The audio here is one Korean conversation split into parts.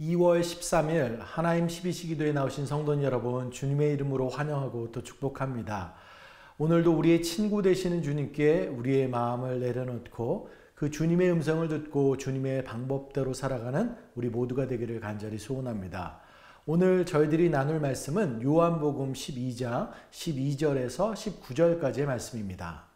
2월 13일 하나님 12시기도에 나오신 성도님 여러분, 주님의 이름으로 환영하고 또 축복합니다. 오늘도 우리의 친구 되시는 주님께 우리의 마음을 내려놓고 그 주님의 음성을 듣고 주님의 방법대로 살아가는 우리 모두가 되기를 간절히 소원합니다. 오늘 저희들이 나눌 말씀은 요한복음 12장 12절에서 19절까지의 말씀입니다.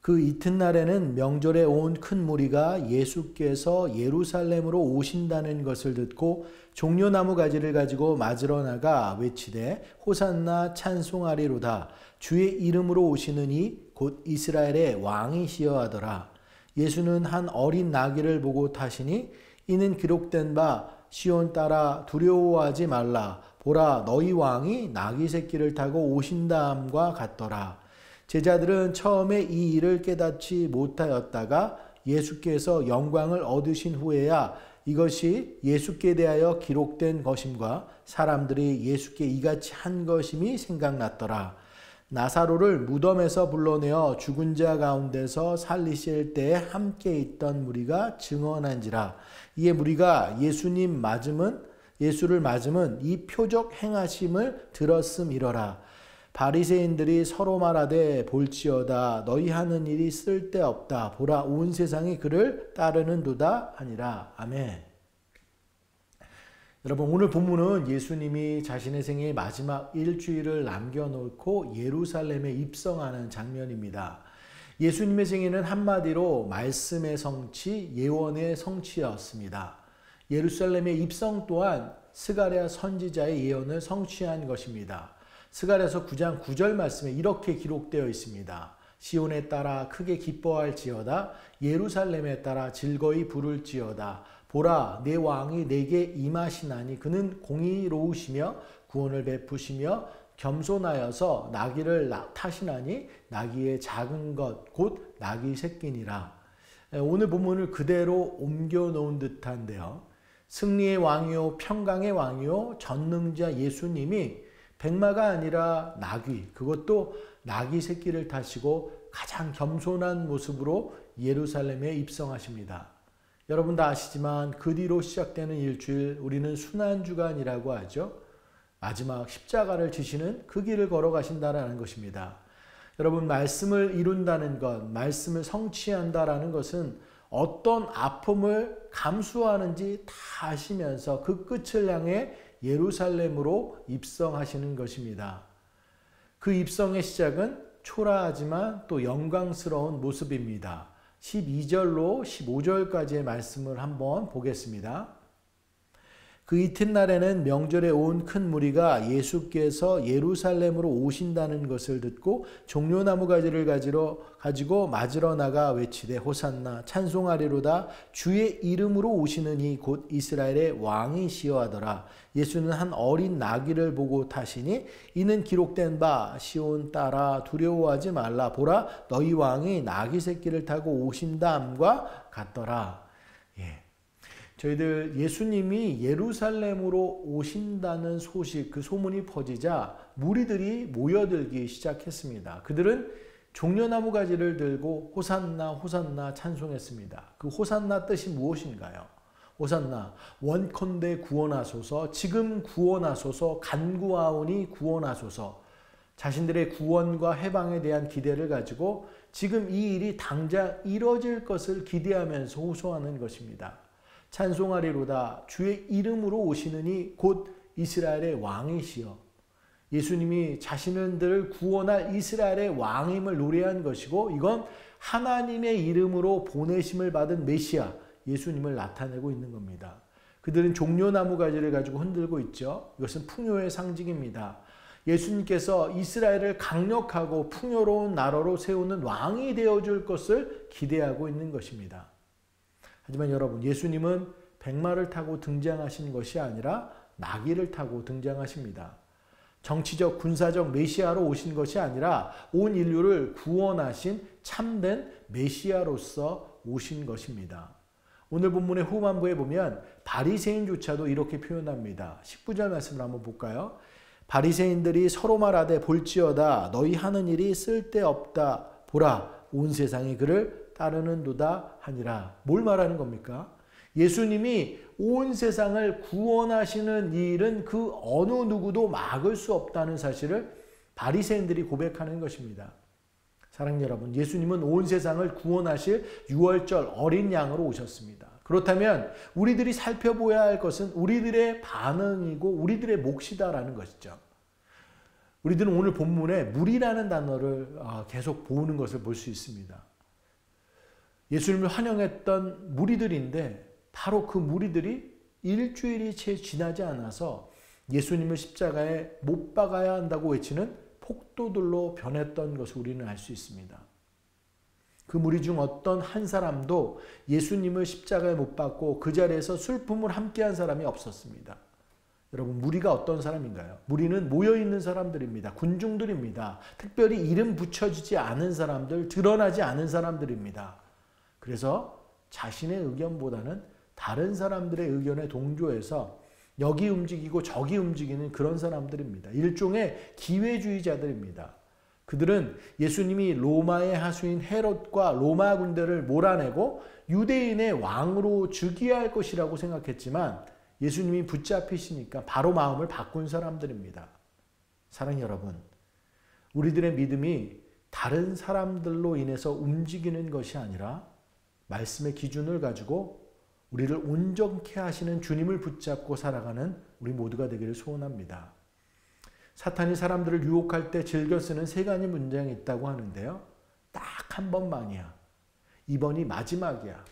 그 이튿날에는 명절에 온 큰 무리가 예수께서 예루살렘으로 오신다는 것을 듣고 종려나무 가지를 가지고 맞으러 나가 외치되 호산나 찬송하리로다. 주의 이름으로 오시는 이 곧 이스라엘의 왕이시여 하더라. 예수는 한 어린 나귀를 보고 타시니 이는 기록된 바 시온 딸아 두려워하지 말라. 보라 너희 왕이 나귀 새끼를 타고 오신다함과 같더라. 제자들은 처음에 이 일을 깨닫지 못하였다가 예수께서 영광을 얻으신 후에야 이것이 예수께 대하여 기록된 것임과 사람들이 예수께 이같이 한 것임이 생각났더라. 나사로를 무덤에서 불러내어 죽은 자 가운데서 살리실 때에 함께 있던 무리가 증언한지라. 이에 무리가 예수를 맞음은 이 표적 행하심을 들었음이러라. 바리새인들이 서로 말하되 볼지어다 너희 하는 일이 쓸데없다. 보라 온 세상이 그를 따르는도다 하니라. 아멘. 여러분, 오늘 본문은 예수님이 자신의 생애 마지막 일주일을 남겨놓고 예루살렘에 입성하는 장면입니다. 예수님의 생애는 한마디로 말씀의 성취, 예언의 성취였습니다. 예루살렘의 입성 또한 스가랴 선지자의 예언을 성취한 것입니다. 스가랴서 9장 9절 말씀에 이렇게 기록되어 있습니다. 시온에 따라 크게 기뻐할지어다. 예루살렘에 따라 즐거이 부를지어다. 보라 내 왕이 내게 임하시나니 그는 공의로우시며 구원을 베푸시며 겸손하여서 나귀를 타시나니 나귀의 작은 것 곧 나귀 새끼니라. 오늘 본문을 그대로 옮겨놓은 듯한데요. 승리의 왕이요 평강의 왕이요 전능자 예수님이 백마가 아니라 나귀, 그것도 나귀 새끼를 타시고 가장 겸손한 모습으로 예루살렘에 입성하십니다. 여러분 다 아시지만 그 뒤로 시작되는 일주일 우리는 순환주간이라고 하죠. 마지막 십자가를 지시는 그 길을 걸어가신다는 것입니다. 여러분, 말씀을 이룬다는 것, 말씀을 성취한다는 것은 어떤 아픔을 감수하는지 다 아시면서 그 끝을 향해 예루살렘으로 입성하시는 것입니다. 그 입성의 시작은 초라하지만 또 영광스러운 모습입니다. 12절로 15절까지의 말씀을 한번 보겠습니다. 그 이튿날에는 명절에 온 큰 무리가 예수께서 예루살렘으로 오신다는 것을 듣고 종려나무 가지를 가지고 맞으러 나가 외치되 호산나 찬송하리로다. 주의 이름으로 오시는 이 곧 이스라엘의 왕이시여 하더라. 예수는 한 어린 나귀를 보고 타시니 이는 기록된 바 시온 딸아 두려워하지 말라. 보라 너희 왕이 나귀 새끼를 타고 오신다함과 같더라. 저희들 예수님이 예루살렘으로 오신다는 소식, 그 소문이 퍼지자 무리들이 모여들기 시작했습니다. 그들은 종려나무 가지를 들고 호산나 호산나 찬송했습니다. 그 호산나 뜻이 무엇인가요? 호산나 원컨대 구원하소서, 지금 구원하소서, 간구하오니 구원하소서. 자신들의 구원과 해방에 대한 기대를 가지고 지금 이 일이 당장 이뤄질 것을 기대하면서 호소하는 것입니다. 찬송하리로다. 주의 이름으로 오시느니 곧 이스라엘의 왕이시여. 예수님이 자신들을 구원할 이스라엘의 왕임을 노래한 것이고 이건 하나님의 이름으로 보내심을 받은 메시아 예수님을 나타내고 있는 겁니다. 그들은 종려나무 가지를 가지고 흔들고 있죠. 이것은 풍요의 상징입니다. 예수님께서 이스라엘을 강력하고 풍요로운 나라로 세우는 왕이 되어줄 것을 기대하고 있는 것입니다. 하지만 여러분, 예수님은 백마를 타고 등장하신 것이 아니라 나귀를 타고 등장하십니다. 정치적, 군사적 메시아로 오신 것이 아니라 온 인류를 구원하신 참된 메시아로서 오신 것입니다. 오늘 본문의 후반부에 보면 바리새인조차도 이렇게 표현합니다. 19절 말씀을 한번 볼까요? 바리새인들이 서로 말하되 볼지어다 너희 하는 일이 쓸데없다. 보라 온 세상이 그를 따르는도다 하니라. 뭘 말하는 겁니까? 예수님이 온 세상을 구원하시는 일은 그 어느 누구도 막을 수 없다는 사실을 바리새인들이 고백하는 것입니다. 사랑하는 여러분, 예수님은 온 세상을 구원하실 유월절 어린 양으로 오셨습니다. 그렇다면 우리들이 살펴봐야 할 것은 우리들의 반응이고 우리들의 몫이다라는 것이죠. 우리들은 오늘 본문에 물이라는 단어를 계속 보는 것을 볼 수 있습니다. 예수님을 환영했던 무리들인데 바로 그 무리들이 일주일이 채 지나지 않아서 예수님을 십자가에 못 박아야 한다고 외치는 폭도들로 변했던 것을 우리는 알 수 있습니다. 그 무리 중 어떤 한 사람도 예수님을 십자가에 못 박고 그 자리에서 슬픔을 함께한 사람이 없었습니다. 여러분, 무리가 어떤 사람인가요? 무리는 모여있는 사람들입니다. 군중들입니다. 특별히 이름 붙여지지 않은 사람들, 드러나지 않은 사람들입니다. 그래서 자신의 의견보다는 다른 사람들의 의견에 동조해서 여기 움직이고 저기 움직이는 그런 사람들입니다. 일종의 기회주의자들입니다. 그들은 예수님이 로마의 하수인 헤롯과 로마 군대를 몰아내고 유대인의 왕으로 즉위할 것이라고 생각했지만 예수님이 붙잡히시니까 바로 마음을 바꾼 사람들입니다. 사랑하는 여러분, 우리들의 믿음이 다른 사람들로 인해서 움직이는 것이 아니라 말씀의 기준을 가지고 우리를 온전케 하시는 주님을 붙잡고 살아가는 우리 모두가 되기를 소원합니다. 사탄이 사람들을 유혹할 때 즐겨 쓰는 세 가지 문장이 있다고 하는데요. 딱 한 번만이야. 이번이 마지막이야.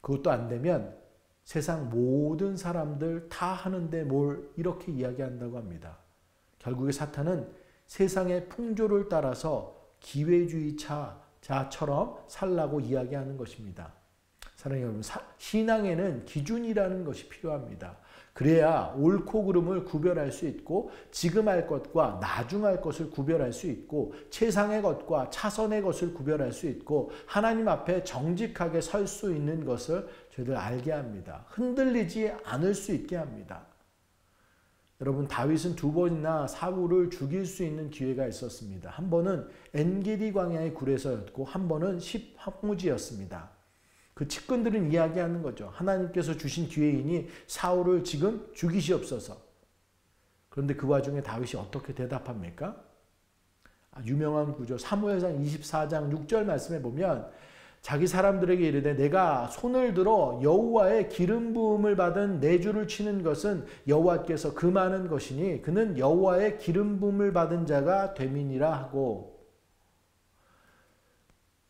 그것도 안 되면 세상 모든 사람들 다 하는데 뭘 이렇게 이야기한다고 합니다. 결국에 사탄은 세상의 풍조를 따라서 기회주의자처럼 살라고 이야기하는 것입니다. 사랑하는 여러분, 신앙에는 기준이라는 것이 필요합니다. 그래야 옳고 그름을 구별할 수 있고 지금 할 것과 나중 할 것을 구별할 수 있고 최상의 것과 차선의 것을 구별할 수 있고 하나님 앞에 정직하게 설 수 있는 것을 저희들 알게 합니다. 흔들리지 않을 수 있게 합니다. 여러분, 다윗은 2번이나 사울을 죽일 수 있는 기회가 있었습니다. 한 번은 엔게디 광야의 굴에서였고 한 번은 십화무지였습니다. 그 측근들은 이야기하는 거죠. 하나님께서 주신 기회이니 사울을 지금 죽이시옵소서. 그런데 그 와중에 다윗이 어떻게 대답합니까? 유명한 구조 사무엘상 24장 6절 말씀에 보면 자기 사람들에게 이르되 내가 손을 들어 여호와의 기름 부음을 받은 내 주를 치는 것은 여호와께서 금하는 것이니 그는 여호와의 기름 부음을 받은 자가 됨이니라 하고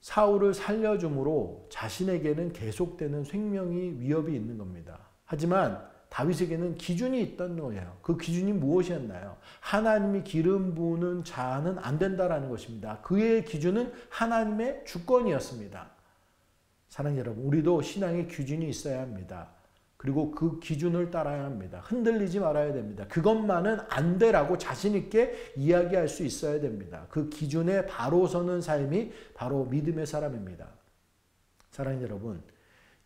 사울을 살려줌으로 자신에게는 계속되는 생명이 위협이 있는 겁니다. 하지만 다윗에게는 기준이 있던 거예요. 그 기준이 무엇이었나요? 하나님이 기름 부으는 자는 안 된다라는 것입니다. 그의 기준은 하나님의 주권이었습니다. 사랑하는 여러분, 우리도 신앙의 기준이 있어야 합니다. 그리고 그 기준을 따라야 합니다. 흔들리지 말아야 됩니다. 그것만은 안 되라고 자신 있게 이야기할 수 있어야 됩니다. 그 기준에 바로 서는 삶이 바로 믿음의 사람입니다. 사랑하는 여러분,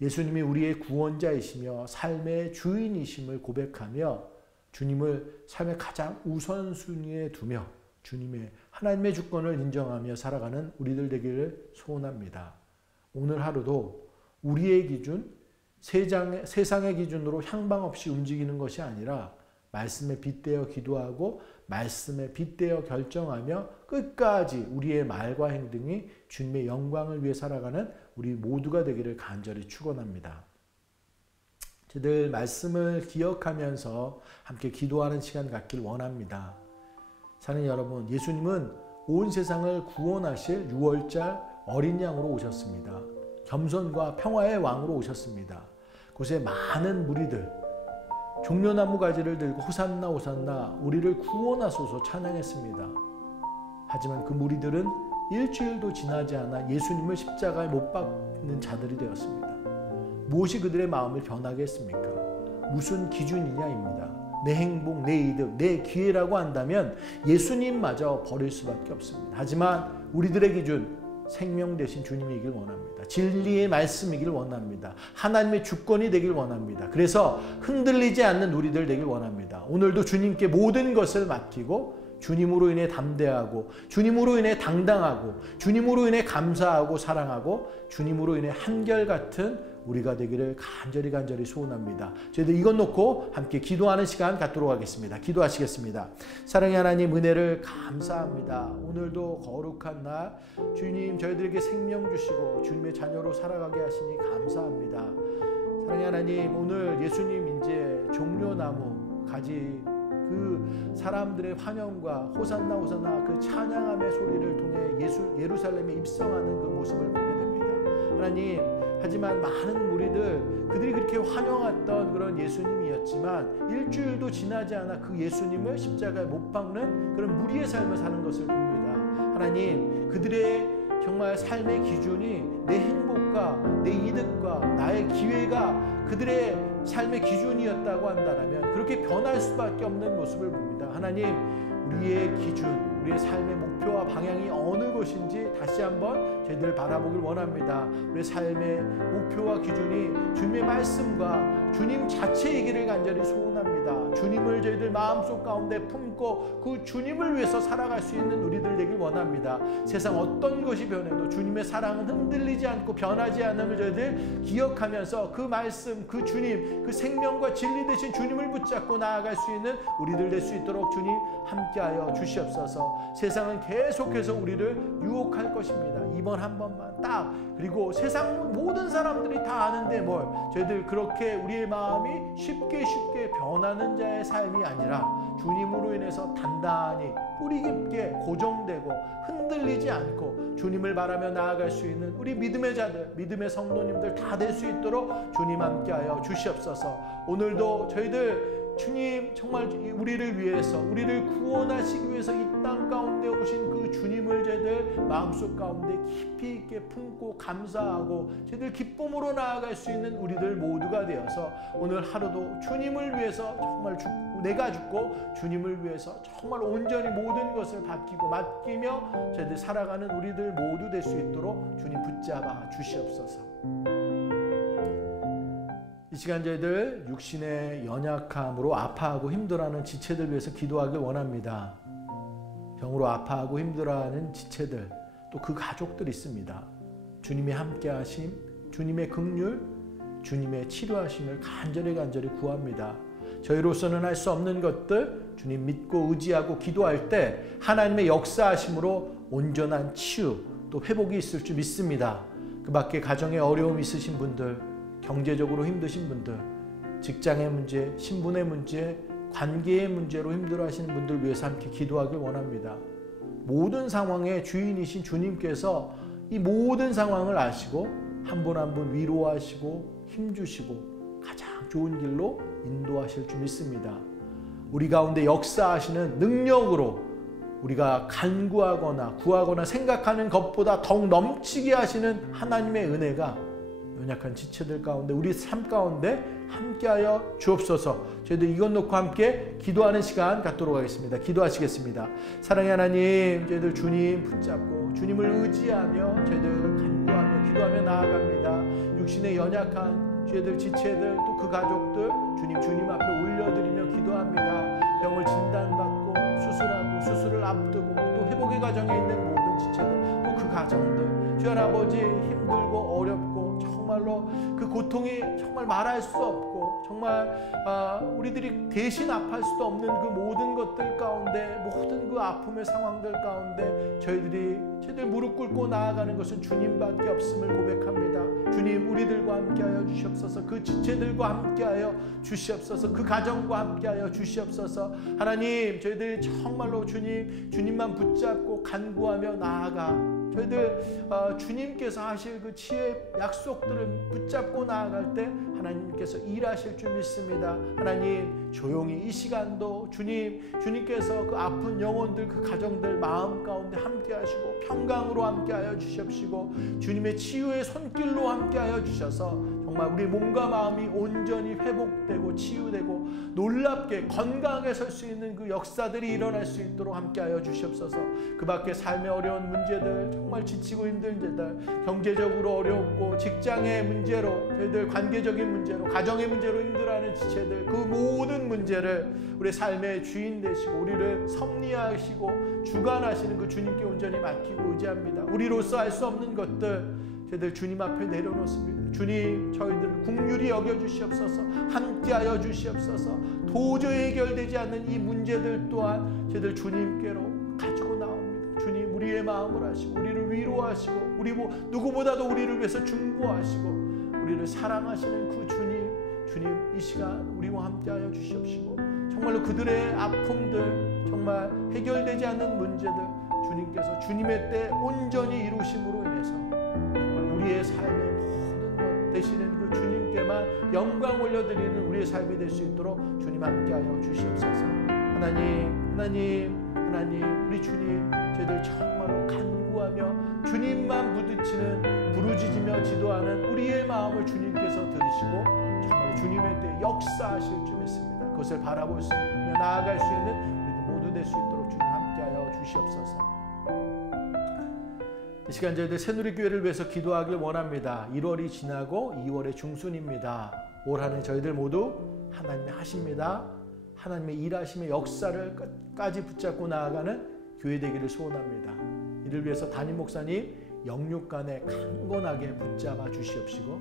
예수님이 우리의 구원자이시며 삶의 주인이심을 고백하며 주님을 삶의 가장 우선순위에 두며 주님의 하나님의 주권을 인정하며 살아가는 우리들 되기를 소원합니다. 오늘 하루도 우리의 기준, 세상의 기준으로 향방 없이 움직이는 것이 아니라 말씀에 빗대어 기도하고 말씀에 빗대어 결정하며 끝까지 우리의 말과 행동이 주님의 영광을 위해 살아가는 우리 모두가 되기를 간절히 축원합니다. 저희들 말씀을 기억하면서 함께 기도하는 시간 갖길 원합니다. 사랑하는 여러분, 예수님은 온 세상을 구원하실 유월절 어린 양으로 오셨습니다. 겸손과 평화의 왕으로 오셨습니다. 그곳에 많은 무리들 종려나무 가지를 들고 호산나 호산나 우리를 구원하소서 찬양했습니다. 하지만 그 무리들은 일주일도 지나지 않아 예수님을 십자가에 못 박는 자들이 되었습니다. 무엇이 그들의 마음을 변하게 했습니까? 무슨 기준이냐입니다. 내 행복, 내 이득, 내 기회라고 한다면 예수님마저 버릴 수밖에 없습니다. 하지만 우리들의 기준, 생명 되신 주님이길 원합니다. 진리의 말씀이길 원합니다. 하나님의 주권이 되길 원합니다. 그래서 흔들리지 않는 우리들 되길 원합니다. 오늘도 주님께 모든 것을 맡기고 주님으로 인해 담대하고, 주님으로 인해 당당하고, 주님으로 인해 감사하고 사랑하고, 주님으로 인해 한결같은 우리가 되기를 간절히 소원합니다. 저희들 이것 놓고 함께 기도하는 시간 갖도록 하겠습니다. 기도하시겠습니다. 사랑의 하나님, 은혜를 감사합니다. 오늘도 거룩한 날 주님 저희들에게 생명 주시고 주님의 자녀로 살아가게 하시니 감사합니다. 사랑의 하나님, 오늘 예수님 이제 종려나무 가지 그 사람들의 환영과 호산나 호산나 그 찬양함의 소리를 통해 예루살렘에 입성하는 그 모습을 보게 됩니다. 하나님, 하지만 많은 무리들, 그들이 그렇게 환영했던 그런 예수님이었지만 일주일도 지나지 않아 그 예수님을 십자가에 못 박는 그런 무리의 삶을 사는 것을 봅니다. 하나님, 그들의 정말 삶의 기준이 내 행복과 내 이득과 나의 기회가 그들의 삶의 기준이었다고 한다면 그렇게 변할 수밖에 없는 모습을 봅니다. 하나님, 우리의 기준, 우리의 삶의 목표와 방향이 어느 것인지 다시 한번 저희들 바라보길 원합니다. 우리의 삶의 목표와 기준이 주님의 말씀과 주님 자체이기를 간절히 소원합니다. 주님을 저희들 마음속 가운데 품고 그 주님을 위해서 살아갈 수 있는 우리들 되길 원합니다. 세상 어떤 것이 변해도 주님의 사랑은 흔들리지 않고 변하지 않음을 저희들 기억하면서 그 말씀, 그 주님, 그 생명과 진리 되신 주님을 붙잡고 나아갈 수 있는 우리들 될 수 있도록 주님 함께하여 주시옵소서. 세상은 계속해서 우리를 유혹할 것입니다. 이번 한 번만 딱, 그리고 세상 모든 사람들이 다 아는데 뭘, 저희들 그렇게 우리의 마음이 쉽게 변하는 자의 삶이 아니라 주님으로 인해서 단단히 뿌리 깊게 고정되고 흔들리지 않고 주님을 바라며 나아갈 수 있는 우리 믿음의 자들, 믿음의 성도님들 다 될 수 있도록 주님 함께하여 주시옵소서. 오늘도 저희들 주님 정말 우리를 위해서, 우리를 구원하시기 위해서 이 땅 가운데 오신 그 주님을 저희들 마음속 가운데 깊이 있게 품고 감사하고 저희들 기쁨으로 나아갈 수 있는 우리들 모두가 되어서 오늘 하루도 주님을 위해서 정말 내가 죽고 주님을 위해서 정말 온전히 모든 것을 맡기며 저희들 살아가는 우리들 모두 될 수 있도록 주님 붙잡아 주시옵소서. 이 시간 저희들 육신의 연약함으로 아파하고 힘들어하는 지체들 위해서 기도하길 원합니다. 병으로 아파하고 힘들어하는 지체들, 또 그 가족들 있습니다. 주님이 함께하심, 주님의 긍휼, 주님의 치료하심을 간절히 구합니다. 저희로서는 할 수 없는 것들 주님 믿고 의지하고 기도할 때 하나님의 역사하심으로 온전한 치유 또 회복이 있을 줄 믿습니다. 그 밖에 가정에 어려움 있으신 분들, 경제적으로 힘드신 분들, 직장의 문제, 신분의 문제, 관계의 문제로 힘들어하시는 분들 위해서 함께 기도하길 원합니다. 모든 상황의 주인이신 주님께서 이 모든 상황을 아시고 한 분 한 분 위로하시고 힘주시고 가장 좋은 길로 인도하실 줄 믿습니다. 우리 가운데 역사하시는 능력으로 우리가 간구하거나 구하거나 생각하는 것보다 더욱 넘치게 하시는 하나님의 은혜가 연약한 지체들 가운데 우리 삶 가운데 함께하여 주옵소서. 저희들 이것 놓고 함께 기도하는 시간 갖도록 하겠습니다. 기도하시겠습니다. 사랑의 하나님, 저희들 주님 붙잡고 주님을 의지하며 저희들 간구하며 기도하며 나아갑니다. 육신의 연약한 저희들 지체들 또 그 가족들 주님 앞에 올려드리며 기도합니다. 병을 진단받고 수술하고 수술을 앞두고 또 회복의 과정에 있는 모든 지체들 또 그 가정들, 주여 아버지 힘들고 어렵고 정말로 그 고통이 정말 말할 수 없고 정말 우리들이 대신 아파할 수도 없는 그 모든 것들 가운데, 모든 그 아픔의 상황들 가운데 저희들 무릎 꿇고 나아가는 것은 주님밖에 없음을 고백합니다. 주님, 우리들과 함께하여 주시옵소서. 그 지체들과 함께하여 주시옵소서. 그 가정과 함께하여 주시옵소서. 하나님, 저희들이 정말로 주님만 붙잡고 간구하며 나아가 저희들 주님께서 하실 그 지혜 약속들을 붙잡고 나아갈 때 하나님께서 일하실 줄 믿습니다. 하나님, 조용히 이 시간도 주님께서 그 아픈 영혼들, 그 가정들 마음 가운데 함께 하시고 평강으로 함께 하여 주시옵시고 주님의 치유의 손길로 함께 하여 주셔서 정말 우리 몸과 마음이 온전히 회복되고 치유되고 놀랍게 건강하게 설 수 있는 그 역사들이 일어날 수 있도록 함께하여 주시옵소서. 그 밖에 삶의 어려운 문제들, 정말 지치고 힘든 일들, 경제적으로 어렵고 직장의 문제로, 저희들 관계적인 문제로, 가정의 문제로 힘들어하는 지체들, 그 모든 문제를 우리 삶의 주인 되시고 우리를 섭리하시고 주관하시는 그 주님께 온전히 맡기고 의지합니다. 우리로서 할 수 없는 것들 저희들 주님 앞에 내려놓습니다. 주님, 저희들을 긍휼히 여겨주시옵소서. 함께하여 주시옵소서. 도저히 해결되지 않는 이 문제들 또한 저희들 주님께로 가지고 나옵니다. 주님, 우리의 마음을 하시고 우리를 위로하시고 우리 누구보다도 우리를 위해서 중보하시고 우리를 사랑하시는 그 주님 이 시간 우리와 함께하여 주시옵시고 정말로 그들의 아픔들, 정말 해결되지 않는 문제들 주님께서 주님의 때 온전히 이루심으로 인해서 정말 우리의 삶의 모든 것 되시는 그 주님께만 영광 올려드리는 우리의 삶이 될 수 있도록 주님 함께하여 주시옵소서. 하나님, 우리 주님, 저희들 정말로 간구하며 주님만 부딪히는 부르짖으며 기도하는 우리의 마음을 주님께서 들으시고 정말 주님의 때 역사하실 줄 믿습니다. 그것을 바라볼 수 있으며 나아갈 수 있는 우리도 모두 될 수 있도록 주님 함께하여 주시옵소서. 이 시간 저희들 새누리교회를 위해서 기도하길 원합니다. 1월이 지나고 2월의 중순입니다. 올 한 해 저희들 모두 하나님의 하십니다. 하나님의 일하심의 역사를 끝까지 붙잡고 나아가는 교회 되기를 소원합니다. 이를 위해서 담임 목사님 영육간에 강건하게 붙잡아 주시옵시고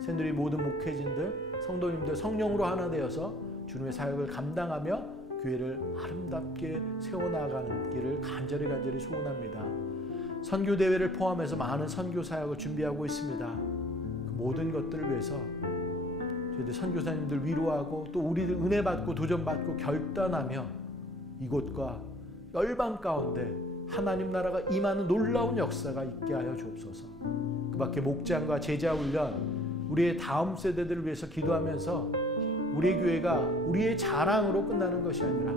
새누리 모든 목회진들, 성도님들 성령으로 하나 되어서 주님의 사역을 감당하며 교회를 아름답게 세워나가는 길을 간절히 소원합니다. 선교대회를 포함해서 많은 선교 사역을 준비하고 있습니다. 그 모든 것들을 위해서 저희들 선교사님들 위로하고 또 우리들 은혜 받고 도전 받고 결단하며 이곳과 열방 가운데 하나님 나라가 임하는 놀라운 역사가 있게 하여 주옵소서. 그 밖에 목장과 제자 훈련, 우리의 다음 세대들을 위해서 기도하면서 우리의 교회가 우리의 자랑으로 끝나는 것이 아니라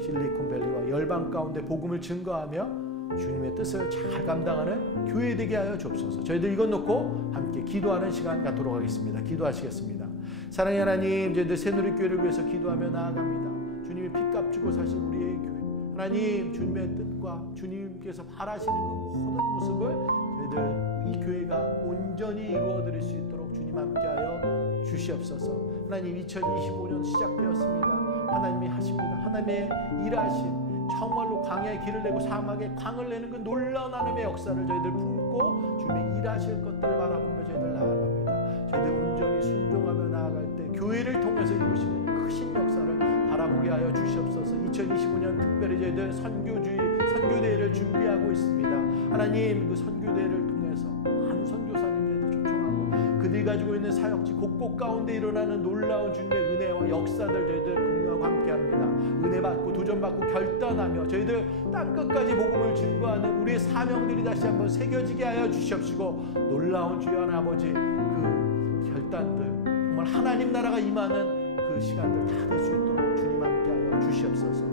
실리콘밸리와 열방 가운데 복음을 증거하며 주님의 뜻을 잘 감당하는 교회 되게 하여 주옵소서. 저희들 이것 놓고 함께 기도하는 시간 갖도록 하겠습니다. 기도하시겠습니다. 사랑의 하나님, 저희들 새누리교회를 위해서 기도하며 나아갑니다. 주님이 피값 주고 사신 우리의 교회, 하나님 주님의 뜻과 주님께서 바라시는 그 모든 모습을 저희들 이 교회가 온전히 이루어드릴 수 있도록 주님 함께하여 주시옵소서. 하나님, 2025년 시작되었습니다. 하나님이 하십니다. 하나님의 일하신 정말로 광야의 길을 내고 사막에 광을 내는 그 놀라운 하나님의 역사를 저희들 품고 주님의 일하실 것들을 바라보며 저희들 나아갑니다. 저희들 온전히 순종하며 나아갈 때 교회를 통해서 이루시는 크신 역사를 바라보게 하여 주시옵소서. 2025년 특별히 저희들 선교대회를 준비하고 있습니다. 하나님, 그 선교대회를 통해서 많은 선교사님들을 초청하고 그들이 가지고 있는 사역지 곳곳 가운데 일어나는 놀라운 주님의 은혜와 역사들 저희들 공유하고 함께합니다. 은혜 받고 도전 받고 결단하며 저희들 땅끝까지 복음을 증거하는 우리의 사명들이 다시 한번 새겨지게 하여 주시옵시고 놀라운 주여 하나님 아버지 그 결단들 정말 하나님 나라가 임하는 그 시간들 다 될 수 있도록 주님 함께하여 주시옵소서.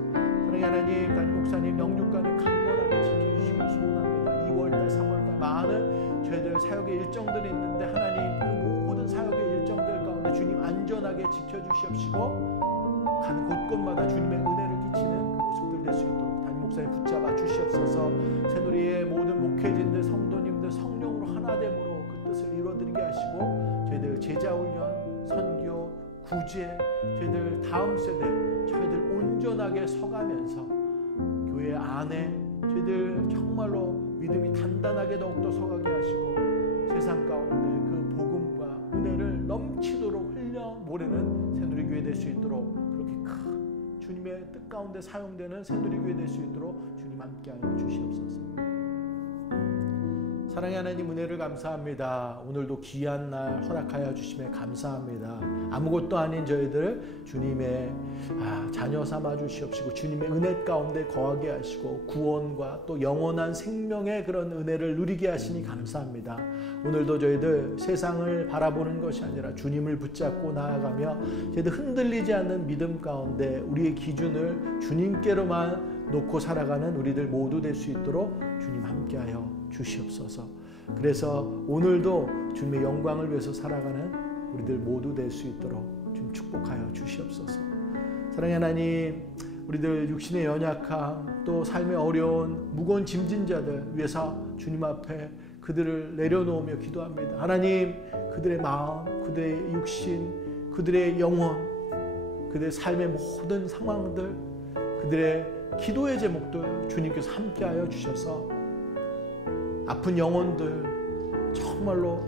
사랑의 하나님, 담임 목사님 영육간에 강건하게 지켜주시고 소원합니다. 2월달 3월달 많은 저희들 사역의 일정들이 있는데 하나님 그 모든 사역의 일정들 가운데 주님 안전하게 지켜주시옵시고 가는 곳곳마다 주님의 은혜를 끼치는 그 모습들 될 수 있도록 담임 목사님 붙잡아 주시옵소서. 새누리의 모든 목회진들 성도님들 성령으로 하나됨으로 그 뜻을 이루어드리게 하시고 저희들 제자훈련, 선교, 구제 저희들 다음 세대 저희들 온전하게 서가면서 교회 안에 저희들 정말로 믿음이 단단하게 더욱더 서가게 하시고 세상 가운데 그 복음과 은혜를 넘치도록 흘려보내는 새누리교회 될 수 있도록 그렇게 큰 주님의 뜻 가운데 사용되는 새누리교회 될 수 있도록 주님 함께하여 주시옵소서. 사랑의 하나님, 은혜를 감사합니다. 오늘도 귀한 날 허락하여 주심에 감사합니다. 아무것도 아닌 저희들 주님의 자녀 삼아 주시옵시고 주님의 은혜 가운데 거하게 하시고 구원과 또 영원한 생명의 그런 은혜를 누리게 하시니 감사합니다. 오늘도 저희들 세상을 바라보는 것이 아니라 주님을 붙잡고 나아가며 저희들 흔들리지 않는 믿음 가운데 우리의 기준을 주님께로만 놓고 살아가는 우리들 모두 될 수 있도록 주님 함께하여 주시옵소서. 그래서 오늘도 주님의 영광을 위해서 살아가는 우리들 모두 될 수 있도록 주님 축복하여 주시옵소서. 사랑의 하나님, 우리들 육신의 연약함, 또 삶의 어려운 무거운 짐진 자들 위해서 주님 앞에 그들을 내려놓으며 기도합니다. 하나님, 그들의 마음, 그들의 육신, 그들의 영혼, 그들의 삶의 모든 상황들, 그들의 기도의 제목들 주님께서 함께하여 주셔서 아픈 영혼들 정말로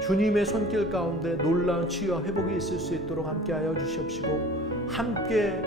주님의 손길 가운데 놀라운 치유와 회복이 있을 수 있도록 함께하여 주시옵시고, 함께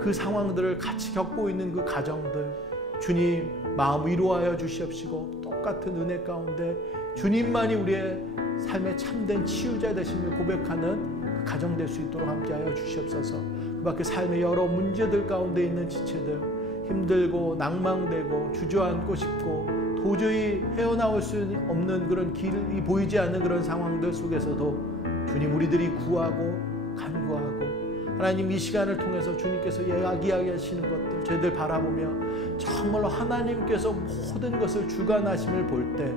그 상황들을 같이 겪고 있는 그 가정들 주님 마음 위로하여 주시옵시고, 똑같은 은혜 가운데 주님만이 우리의 삶의 참된 치유자 되심을 고백하는 그 가정 될 수 있도록 함께하여 주시옵소서. 그 밖에 삶의 여러 문제들 가운데 있는 지체들, 힘들고 낭망되고 주저앉고 싶고 도저히 헤어나올 수 없는 그런 길이 보이지 않는 그런 상황들 속에서도 주님 우리들이 구하고 간구하고, 하나님 이 시간을 통해서 주님께서 이야기하시는 것들 저희들 바라보며 정말로 하나님께서 모든 것을 주관하심을 볼 때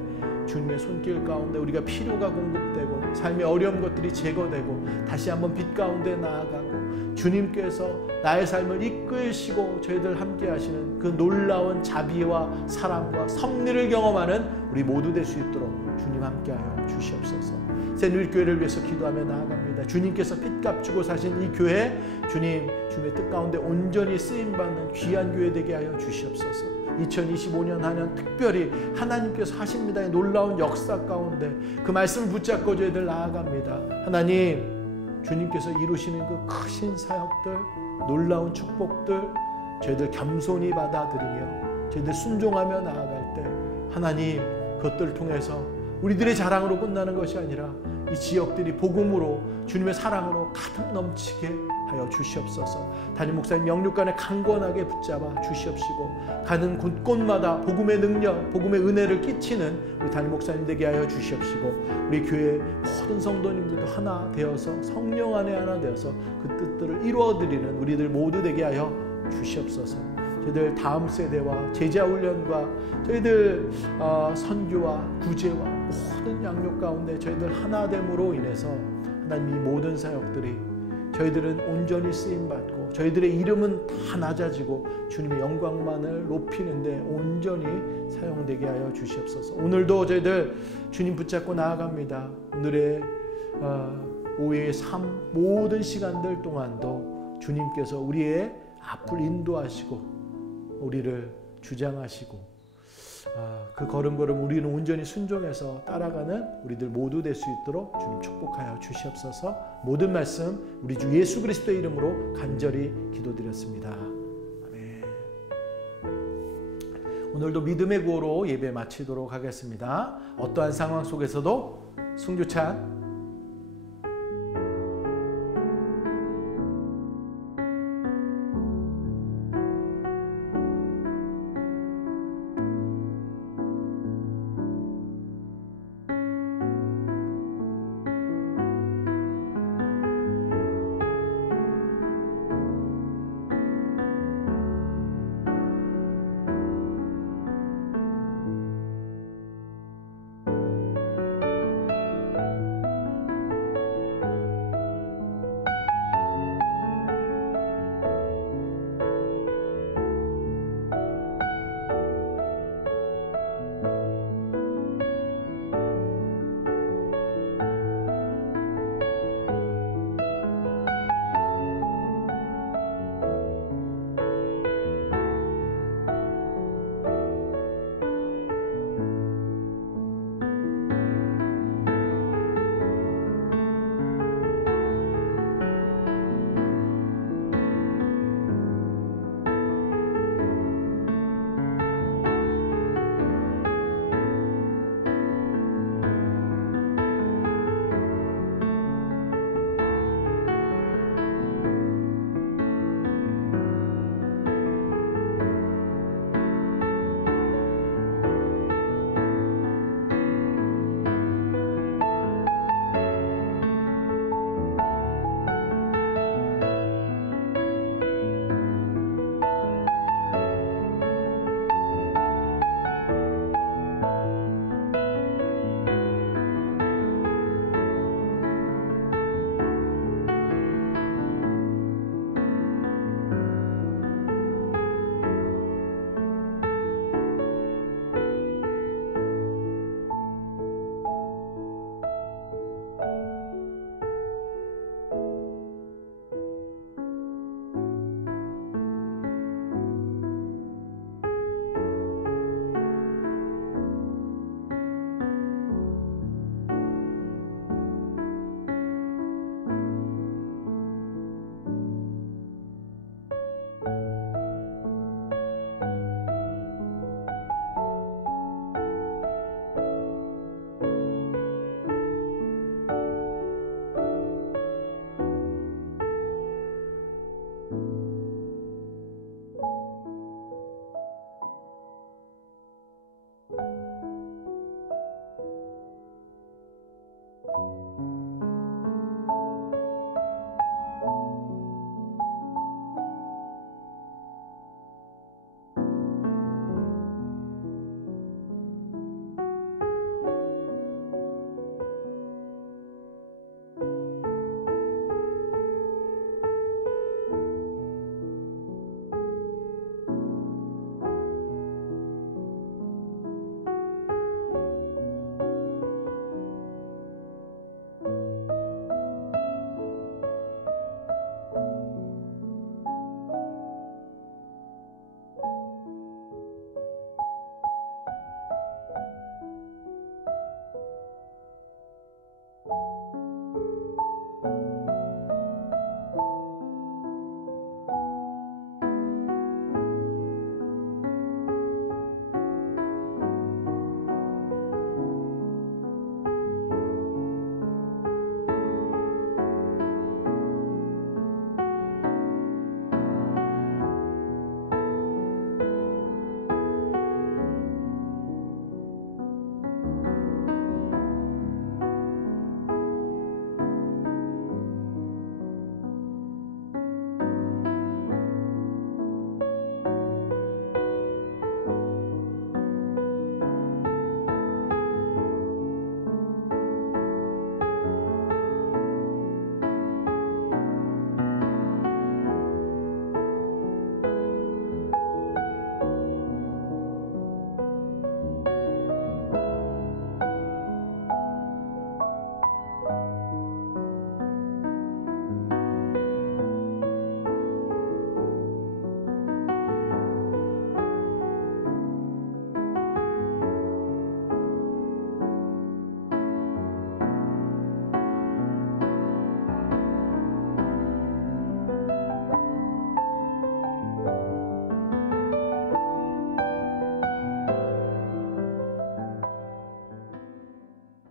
주님의 손길 가운데 우리가 필요가 공급되고 삶의 어려운 것들이 제거되고 다시 한번 빛 가운데 나아가고 주님께서 나의 삶을 이끄시고 저희들 함께 하시는 그 놀라운 자비와 사랑과 섭리를 경험하는 우리 모두 될 수 있도록 주님 함께하여 주시옵소서. 새누리교회를 위해서 기도하며 나아갑니다. 주님께서 핏값 주고 사신 이 교회 주님 주님의 뜻 가운데 온전히 쓰임받는 귀한 교회 되게 하여 주시옵소서. 2025년 한 해 특별히 하나님께서 하십니다. 놀라운 역사 가운데 그 말씀을 붙잡고 저희들 나아갑니다. 하나님 주님께서 이루시는 그 크신 사역들, 놀라운 축복들 저희들 겸손히 받아들이며 저희들 순종하며 나아갈 때 하나님 그것들을 통해서 우리들의 자랑으로 끝나는 것이 아니라 이 지역들이 복음으로 주님의 사랑으로 가득 넘치게 하여 주시옵소서. 담임 목사님 영육간에 강건하게 붙잡아 주시옵시고 가는 곳곳마다 복음의 능력, 복음의 은혜를 끼치는 우리 담임 목사님 되게 하여 주시옵시고 우리 교회 모든 성도님들도 하나 되어서 성령 안에 하나 되어서 그 뜻들을 이루어드리는 우리들 모두 되게 하여 주시옵소서. 저희들 다음 세대와 제자 훈련과 저희들 선교와 구제와 모든 양육 가운데 저희들 하나됨으로 인해서 하나님 이 모든 사역들이 저희들은 온전히 쓰임받고 저희들의 이름은 다 낮아지고 주님의 영광만을 높이는데 온전히 사용되게 하여 주시옵소서. 오늘도 저희들 주님 붙잡고 나아갑니다. 오늘의 오후의 삶 모든 시간들 동안도 주님께서 우리의 앞을 인도하시고 우리를 주장하시고 그 걸음걸음 우리는 온전히 순종해서 따라가는 우리들 모두 될 수 있도록 주님 축복하여 주시옵소서. 모든 말씀 우리 주 예수 그리스도의 이름으로 간절히 기도드렸습니다. 아멘. 오늘도 믿음의 구호로 예배 마치도록 하겠습니다. 어떠한 상황 속에서도 순교찬